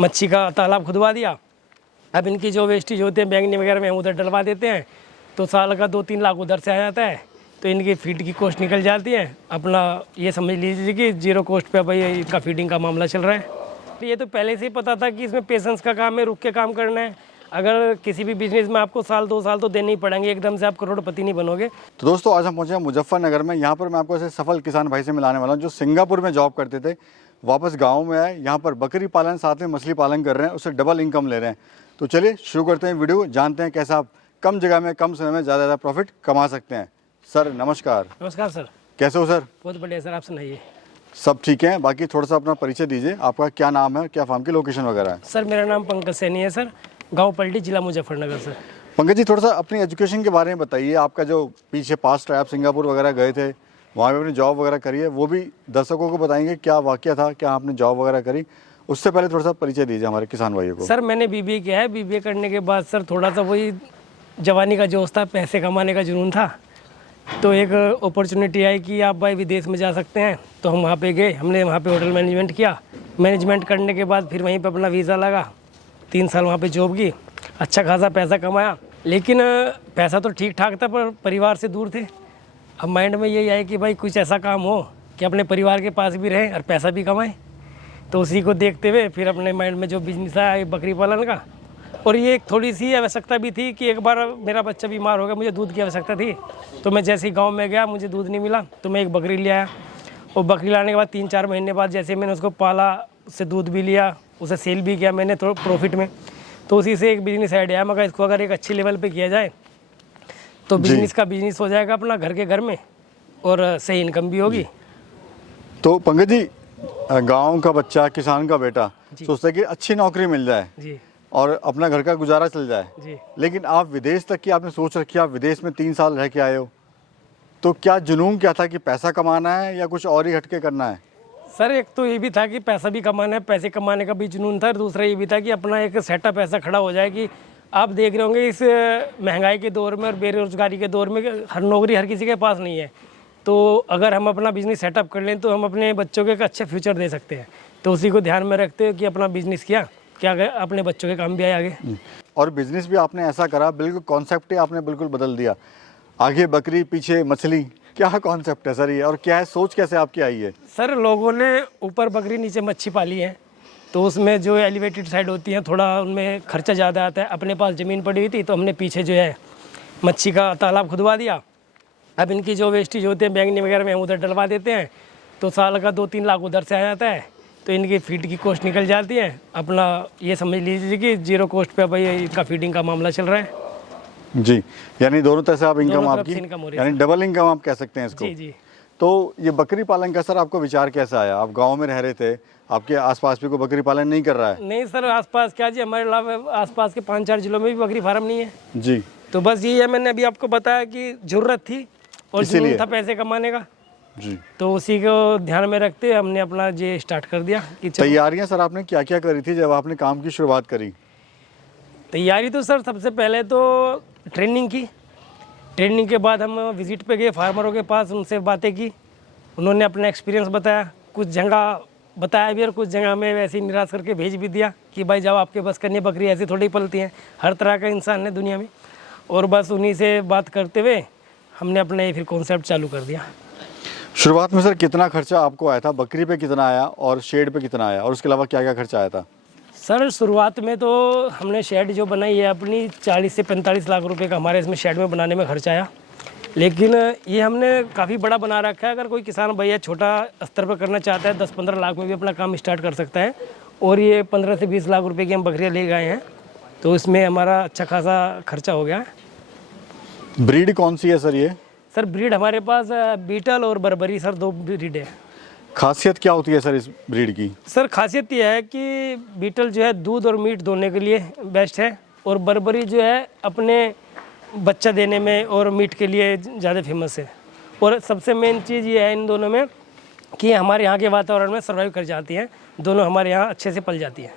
मच्छी का तालाब खुदवा दिया। अब इनकी जो वेस्टेज होते हैं बैंगनी वगैरह में हम उधर डलवा देते हैं, तो साल का 2-3 लाख उधर से आ जाता है। तो इनकी फीड की कॉस्ट निकल जाती है। अपना ये समझ लीजिए कि जीरो कॉस्ट पे भाई इनका फीडिंग का मामला चल रहा है। ये तो पहले से ही पता था कि इसमें पेशेंस का काम है, रुक के काम करना है। अगर किसी भी बिजनेस में आपको 1-2 साल तो देने ही पड़ेंगे, एकदम से आप करोड़पति नहीं बनोगे। तो दोस्तों आज हम पहुंचे हैं मुजफ्फरनगर में। यहाँ पर मैं आपको ऐसे सफल किसान भाई से मिलाने वाला हूँ जो सिंगापुर में जॉब करते थे, वापस गाँव में आए, यहाँ पर बकरी पालन साथ में मछली पालन कर रहे हैं, उससे डबल इनकम ले रहे हैं। तो चलिए शुरू करते हैं वीडियो, जानते हैं कैसा आप कम जगह में कम समय में ज़्यादा प्रॉफिट कमा सकते हैं। सर नमस्कार। नमस्कार सर। कैसे हो सर? बहुत बढ़िया सर, आप सुनाइए। सब ठीक है। बाकी थोड़ा सा अपना परिचय दीजिए, आपका क्या नाम है, क्या फार्म की लोकेशन वगैरह है? सर मेरा नाम पंकज सैनी है सर, गाँव पलटी, जिला मुजफ्फरनगर सर। पंकज जी थोड़ा सा अपनी एजुकेशन के बारे में बताइए। आपका जो पीछे पास्ट है, आप सिंगापुर वगैरह गए थे, वहाँ पे अपनी जॉब वगैरह करी है, वो भी दर्शकों को बताएंगे क्या वाकया था, क्या आपने जॉब वगैरह करी। उससे पहले थोड़ा सा परिचय दीजिए हमारे किसान भाइयों को। सर मैंने बीबीए किया है। बीबीए करने के बाद सर थोड़ा सा वही जवानी का जोश था, पैसे कमाने का जुनून था। तो एक अपॉर्चुनिटी आई कि आप भाई विदेश में जा सकते हैं। तो हम वहाँ पे गए, हमने वहाँ पे होटल मैनेजमेंट किया। मैनेजमेंट करने के बाद फिर वहीं पे अपना वीज़ा लगा, 3 साल वहाँ पे जॉब की, अच्छा खासा पैसा कमाया। लेकिन पैसा तो ठीक ठाक था पर परिवार से दूर थे। अब माइंड में यही आया कि भाई कुछ ऐसा काम हो कि अपने परिवार के पास भी रहे और पैसा भी कमाएं। तो उसी को देखते हुए फिर अपने माइंड में जो बिजनेस आया ये बकरी पालन का। और ये एक थोड़ी सी आवश्यकता भी थी कि एक बार मेरा बच्चा बीमार हो गया, मुझे दूध की आवश्यकता थी। तो मैं जैसे ही गांव में गया, मुझे दूध नहीं मिला, तो मैं एक बकरी ले आया। और बकरी लाने के बाद 3-4 महीने बाद जैसे मैंने उसको पाला, उससे दूध भी लिया, उसे सेल भी किया मैंने थोड़ा प्रॉफिट में। तो उसी से एक बिजनेस आइडिया है, मगर इसको अगर एक अच्छी लेवल पर किया जाए तो बिजनेस का बिजनेस हो जाएगा अपना घर के घर में, और सही इनकम भी होगी। तो पंकज जी, गांव का बच्चा, किसान का बेटा सोचता है कि अच्छी नौकरी मिल जाए जी और अपना घर का गुजारा चल जाए जी। लेकिन आप विदेश तक की आपने सोच रखी, आप विदेश में 3 साल रह के आए हो, तो क्या जुनून क्या था कि पैसा कमाना है या कुछ और ही हटके करना है? सर एक तो ये भी था कि पैसा भी कमाना है, पैसे कमाने का भी जुनून था। दूसरा ये भी था कि अपना एक सेटअप ऐसा खड़ा हो जाए कि आप देख रहे होंगे इस महंगाई के दौर में और बेरोजगारी के दौर में हर नौकरी हर किसी के पास नहीं है। तो अगर हम अपना बिजनेस सेटअप कर लें तो हम अपने बच्चों को एक अच्छे फ्यूचर दे सकते हैं। तो उसी को ध्यान में रखते हुए कि अपना बिजनेस किया, क्या अपने बच्चों के काम भी आए आगे। और बिजनेस भी आपने ऐसा करा, बिल्कुल कॉन्सेप्ट ही आपने बिल्कुल बदल दिया। आगे बकरी पीछे मछली, क्या कॉन्सेप्ट है सर ये, और क्या है, सोच कैसे आपकी आई है? सर लोगों ने ऊपर बकरी नीचे मच्छी पाली है, तो उसमें जो एलिवेटेड साइड होती है थोड़ा उनमें खर्चा ज़्यादा आता है। अपने पास ज़मीन पड़ी हुई थी तो हमने पीछे जो है मच्छी का तालाब खुदवा दिया। अब इनकी जो वेस्टेज होते हैं बैंगनी वगैरह में हम उधर डलवा देते हैं, तो साल का 2-3 लाख उधर से आ जाता है। तो इनकी फीड की कॉस्ट निकल जाती है। अपना ये समझ लीजिए कि जीरो कॉस्ट पे भाई इनका फीडिंग का मामला चल रहा है जी। यानी दोनों तरह से आप इनकम आपकी, इनकम हो रही है, यानी डबल इनकम आप कह सकते हैं इसको। जी जी। तो ये बकरी पालन का सर आपको विचार कैसे आया? आप गांव में रह रहे थे, आपके आसपास भी कोई बकरी पालन नहीं कर रहा है? नहीं सर, आसपास क्या जी, हमारे अलावा आसपास के 5-4 जिलों में भी बकरी फार्म नहीं है जी। तो बस ये है, मैंने अभी आपको बताया कि जरूरत थी और जुनून था पैसे कमाने का जी। तो उसी को ध्यान में रखते हुए हमने अपना ये स्टार्ट कर दिया कि तैयारियां सर आपने क्या क्या करी थी जब आपने काम की शुरुआत करी? तैयारी तो सर सबसे पहले तो ट्रेनिंग की। ट्रेनिंग के बाद हम विजिट पे गए फार्मरों के पास, उनसे बातें की, उन्होंने अपना एक्सपीरियंस बताया। कुछ जगह बताया भी और कुछ जगह हमें वैसे ही निराश करके भेज भी दिया कि भाई जब आपके बस करनी, बकरी ऐसी थोड़ी पलती हैं, हर तरह का इंसान है दुनिया में। और बस उन्हीं से बात करते हुए हमने अपना ये फिर कॉन्सेप्ट चालू कर दिया। शुरुआत में सर कितना खर्चा आपको आया था? बकरी पे कितना आया और शेड पे कितना आया, और उसके अलावा क्या क्या खर्चा आया था? सर शुरुआत में तो हमने शेड जो बनाई है अपनी 40 से 45 लाख रुपए का हमारे इसमें शेड में बनाने में खर्चा आया। लेकिन ये हमने काफ़ी बड़ा बना रखा है। अगर कोई किसान भैया छोटा स्तर पर करना चाहता है 10-15 लाख में भी अपना काम स्टार्ट कर सकता है। और ये 15 से 20 लाख रुपए की हम बकरियाँ ले गए हैं, तो इसमें हमारा अच्छा खासा खर्चा हो गया। ब्रीड कौन सी है सर ये? सर ब्रीड हमारे पास बीटल और बर्बरी सर, 2 ब्रीड है। खासियत क्या होती है सर इस ब्रीड की? सर खासियत यह है कि बीटल जो है दूध और मीट दोनों के लिए बेस्ट है, और बर्बरी जो है अपने बच्चा देने में और मीट के लिए ज़्यादा फेमस है। और सबसे मेन चीज़ ये है इन दोनों में कि हमारे यहाँ के वातावरण में सर्वाइव कर जाती हैं, दोनों हमारे यहाँ अच्छे से पल जाती हैं।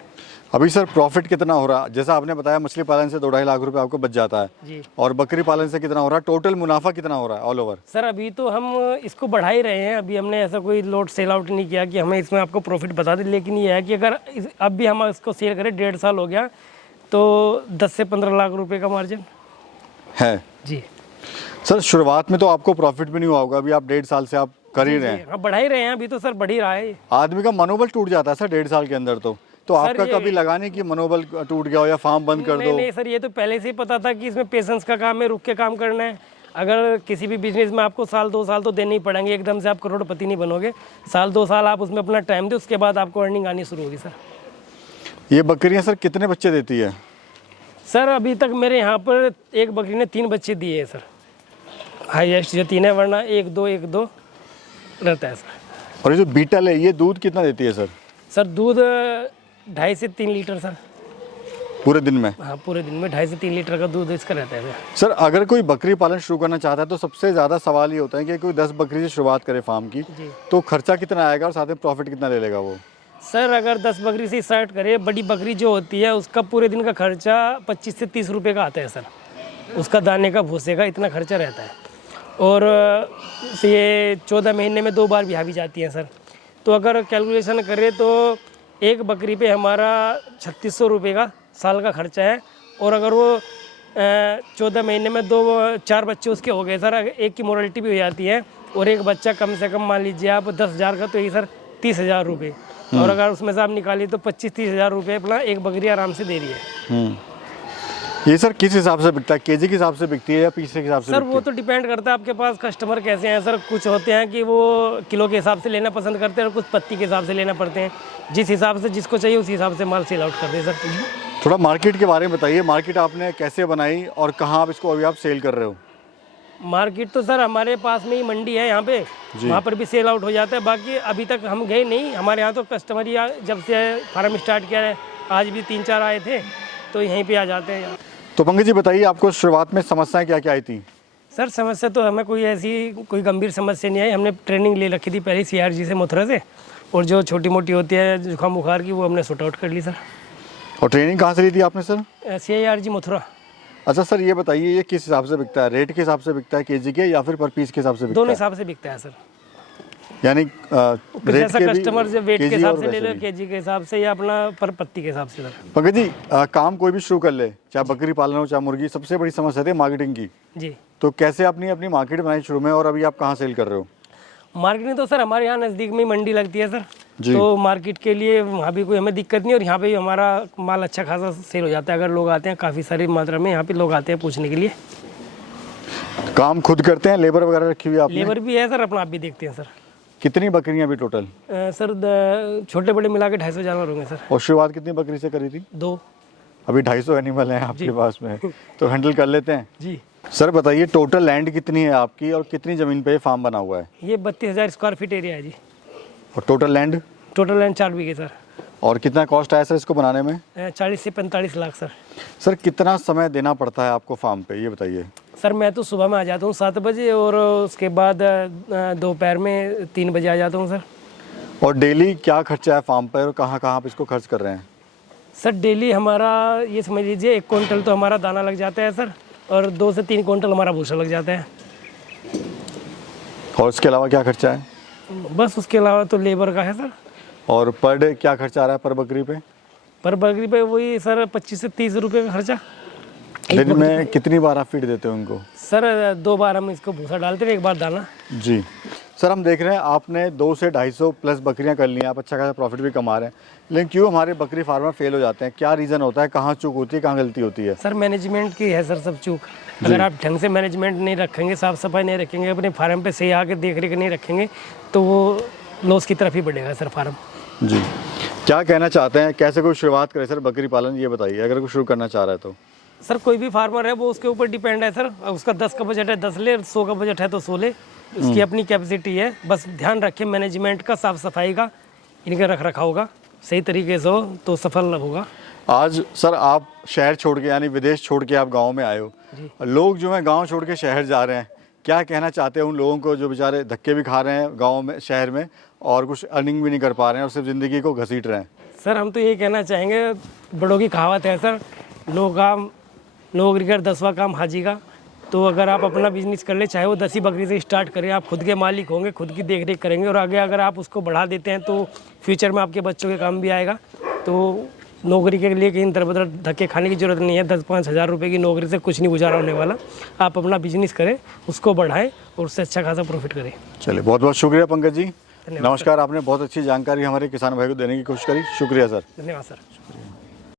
अभी सर प्रॉफिट कितना हो रहा है? जैसा आपने बताया मछली पालन से 2-2.5 लाख रुपए आपको बच जाता है जी और बकरी पालन से कितना हो रहा है? टोटल मुनाफा कितना हो रहा है ऑल ओवर? सर, अभी तो हम इसको बढ़ा ही रहे हैं। अभी हमने ऐसा कोई लोड सेल आउट नहीं किया कि हमें इसमें आपको प्रॉफिट बता दें, लेकिन ये है कि अगर अब भी हम इसको सेल करें, 1.5 साल हो गया, तो 10 से 15 लाख रुपए का मार्जिन है। जी सर शुरुआत में तो आपको प्रॉफिट भी नहीं हुआ होगा, अभी आप 1.5 साल से आप कर ही रहे हैं। हाँ, बढ़ा ही रहे हैं अभी तो सर, बढ़ ही रहा है। आदमी का मनोबल टूट जाता है सर 1.5 साल के अंदर तो आपका कभी लगा नहीं कि मनोबल टूट गया हो या फार्म बंद कर नहीं दो? नहीं सर, ये तो पहले से ही पता था कि इसमें पेशेंस का काम है, रुक के काम करना है। अगर किसी भी बिजनेस में आपको 1-2 साल तो देने ही पड़ेंगे, एकदम से आप करोड़पति नहीं बनोगे। 1-2 साल आप उसमें अपना टाइम दे, उसके बाद आपको अर्निंग आनी शुरू होगी सर। ये बकरियां सर कितने बच्चे देती है? सर अभी तक मेरे यहाँ पर एक बकरी ने 3 बच्चे दिए हैं सर, हाईएस्ट जो 3 है, वरना 1-2 रहता है सर। और ये जो बीटल है ये दूध कितना देती है सर? सर दूध 2.5 से 3 लीटर सर, पूरे दिन में? हाँ, पूरे दिन में 2.5 से 3 लीटर का दूध इसका रहता है सर अगर कोई बकरी पालन शुरू करना चाहता है तो सबसे ज़्यादा सवाल ये होता है कि कोई 10 बकरी से शुरुआत करे फार्म की, जी। तो खर्चा कितना आएगा और साथ में प्रॉफिट कितना ले लेगा वो? सर अगर 10 बकरी से स्टार्ट करें, बड़ी बकरी जो होती है उसका पूरे दिन का खर्चा 25 से 30 रुपये का आता है सर। उसका दाने का भूसे का इतना खर्चा रहता है, और ये 14 महीने में 2 बार ब्याह भी जाती है सर। तो अगर कैलकुलेशन करें तो एक बकरी पे हमारा 3600 रुपये का साल का खर्चा है। और अगर वो 14 महीने में 4 बच्चे उसके हो गए सर, एक की मोरालिटी भी हो जाती है, और एक बच्चा कम से कम मान लीजिए आप 10,000 का, तो ये सर 30,000 रुपये। और अगर उसमें से आप निकालिए तो 25-30 हज़ार रुपये अपना एक बकरी आराम से दे रही है। ये सर किस हिसाब से बिकता है? केजी के हिसाब से बिकती है या पीस के हिसाब से? सर वो तो डिपेंड करता है आपके पास कस्टमर कैसे हैं सर। कुछ होते हैं कि वो किलो के हिसाब से लेना पसंद करते हैं, और कुछ पत्ती के हिसाब से लेना पड़ते हैं। जिस हिसाब से जिसको चाहिए उस हिसाब से माल सेल आउट करते हैं सर। थोड़ा मार्केट के बारे में बताइए, मार्केट आपने कैसे बनाई और कहाँ आप इसको अभी आप सेल कर रहे हो? मार्केट तो सर हमारे पास में ही मंडी है यहाँ पे, वहाँ पर भी सेल आउट हो जाता है। बाकी अभी तक हम गए नहीं, हमारे यहाँ तो कस्टमर ही जब से फार्म स्टार्ट किया है, आज भी 3-4 आए थे, तो यहीं पे आ जाते हैं। तो पंकज जी बताइए, आपको शुरुआत में समस्याएं क्या क्या आई थी? सर समस्या तो हमें कोई ऐसी कोई गंभीर समस्या नहीं आई। हमने ट्रेनिंग ले रखी थी पहले CRG से, मथुरा से, और जो छोटी मोटी होती है जुकाम बुखार की, वो हमने सॉर्ट आउट कर ली सर। और ट्रेनिंग कहाँ से ली थी आपने सर? CIRG मथुरा। अच्छा सर ये बताइए, ये किस हिसाब से बिकता है? रेट के हिसाब से बिकता है केजी के, या फिर पर पीस के हिसाब से बिकता दोनों है? हिसाब से बिकता है सर। यानी रेट जैसा के भी, कस्टमर से वेट के केजी हिसाब और से ले वैसे लो, भी। केजी के हिसाब से, या अपना पर पत्ती के हिसाब से सर। पंकज जी काम कोई भी शुरू कर ले, चाहे बकरी पालन हो चाहे मुर्गी, सबसे बड़ी समस्या थी मार्केटिंग की। जी। तो कैसे आपने अपनी मार्केट बनाई शुरू में, और अभी आप कहाँ सेल कर रहे हो? मार्केटिंग तो सर हमारे यहाँ नज़दीक में ही मंडी लगती है सर, जी। तो मार्केट के लिए वहाँ भी कोई हमें दिक्कत नहीं, और यहाँ पे भी हमारा माल अच्छा खासा सेल हो जाता है। अगर लोग आते हैं, काफ़ी सारी मात्रा में यहाँ पे लोग आते हैं पूछने के लिए। काम खुद करते हैं, लेबर वगैरह रखी हुई है आपने? लेबर भी है सर, अपना आप भी देखते हैं सर। कितनी बकरियां अभी टोटल? सर छोटे बड़े मिला के 250 जानवर होंगे सर। और शुरुआत कितनी बकरी से करी थी? 2। अभी 250 एनिमल हैं आपके पास में, तो हैंडल कर लेते हैं। जी। सर बताइए, टोटल लैंड कितनी है आपकी और कितनी ज़मीन पे ये फार्म बना हुआ है? ये 32,000 स्क्वायर फीट एरिया है जी। और टोटल लैंड? टोटल लैंड 4 बीघे सर। और कितना कॉस्ट आया सर इसको बनाने में? 40 से 45 लाख सर। सर कितना समय देना पड़ता है आपको फार्म पे, ये बताइए। सर मैं तो सुबह में आ जाता हूँ 7 बजे, और उसके बाद दोपहर में 3 बजे आ जाता हूँ सर। और डेली क्या खर्चा है फार्म पर और कहाँ कहाँ आप इसको खर्च कर रहे हैं? सर डेली हमारा ये समझ लीजिए 1 क्विंटल तो हमारा दाना लग जाता है सर, और 2 से 3 क्विंटल हमारा भूसा लग जाता है। और इसके अलावा क्या खर्चा है? बस उसके अलावा तो लेबर का है सर। और पर डे क्या खर्चा आ रहा है पर बकरी पे? पर बकरी पे वही सर 25 से 30 रुपये का खर्चा। दिन में कितनी बार आप फीड देते हो उनको? सर 2 बार हम इसको भूसा डालते हैं, 1 बार दाना। जी सर, हम देख रहे हैं आपने 2 से 250 प्लस बकरियां कर ली हैं, आप अच्छा खासा प्रॉफिट भी कमा रहे हैं, लेकिन क्यों हमारे बकरी फार्मर फेल हो जाते हैं? क्या रीज़न होता है? कहाँ चूक होती है, कहाँ गलती होती है? सर मैनेजमेंट की है सर सब चूक। अगर आप ढंग से मैनेजमेंट नहीं रखेंगे, साफ़ सफाई नहीं रखेंगे, अपने फार्म पे सही आके देख रेख नहीं रखेंगे, तो वो लॉस की तरफ ही बढ़ेगा सर फार्म। जी, क्या कहना चाहते हैं, कैसे कोई शुरुआत करे सर बकरी पालन, ये बताइए, अगर कोई शुरू करना चाह रहा है तो? सर कोई भी फार्मर है वो उसके ऊपर डिपेंड है सर। उसका 10 का बजट है 10 ले, 100 का बजट है तो 100 ले, उसकी अपनी कैपेसिटी है। बस ध्यान रखें मैनेजमेंट का, साफ सफाई का, इनके रख रखाव का सही तरीके से हो तो सफल होगा। आज सर आप शहर छोड़ के, यानी विदेश छोड़ के आप गांव में आए हो, लोग जो है गांव छोड़ के शहर जा रहे हैं, क्या कहना चाहते हैं उन लोगों को जो बेचारे धक्के भी खा रहे हैं गांव में, शहर में, और कुछ अर्निंग भी नहीं कर पा रहे हैं और सिर्फ ज़िंदगी को घसीट रहे हैं? सर हम तो ये कहना चाहेंगे, बड़ों की कहावत है सर, नो काम नौकरी कर 10वां काम हाजी का। तो अगर आप अपना बिजनेस कर ले, चाहे वो 10 बकरी से स्टार्ट करें, आप खुद के मालिक होंगे, खुद की देख रेख करेंगे और आगे अगर आप उसको बढ़ा देते हैं तो फ्यूचर में आपके बच्चों के काम भी आएगा। तो नौकरी के लिए कहीं दर धक्के खाने की ज़रूरत नहीं है। 10-5 हज़ार रुपये की नौकरी से कुछ नहीं गुजारा होने वाला। आप अपना बिजनेस करें, उसको बढ़ाएं और उससे अच्छा खासा प्रॉफिट करें। चलिए, बहुत बहुत शुक्रिया पंकज जी, नमस्कार। आपने बहुत अच्छी जानकारी हमारे किसान भाई को देने की कोशिश करी, शुक्रिया सर। धन्यवाद सर।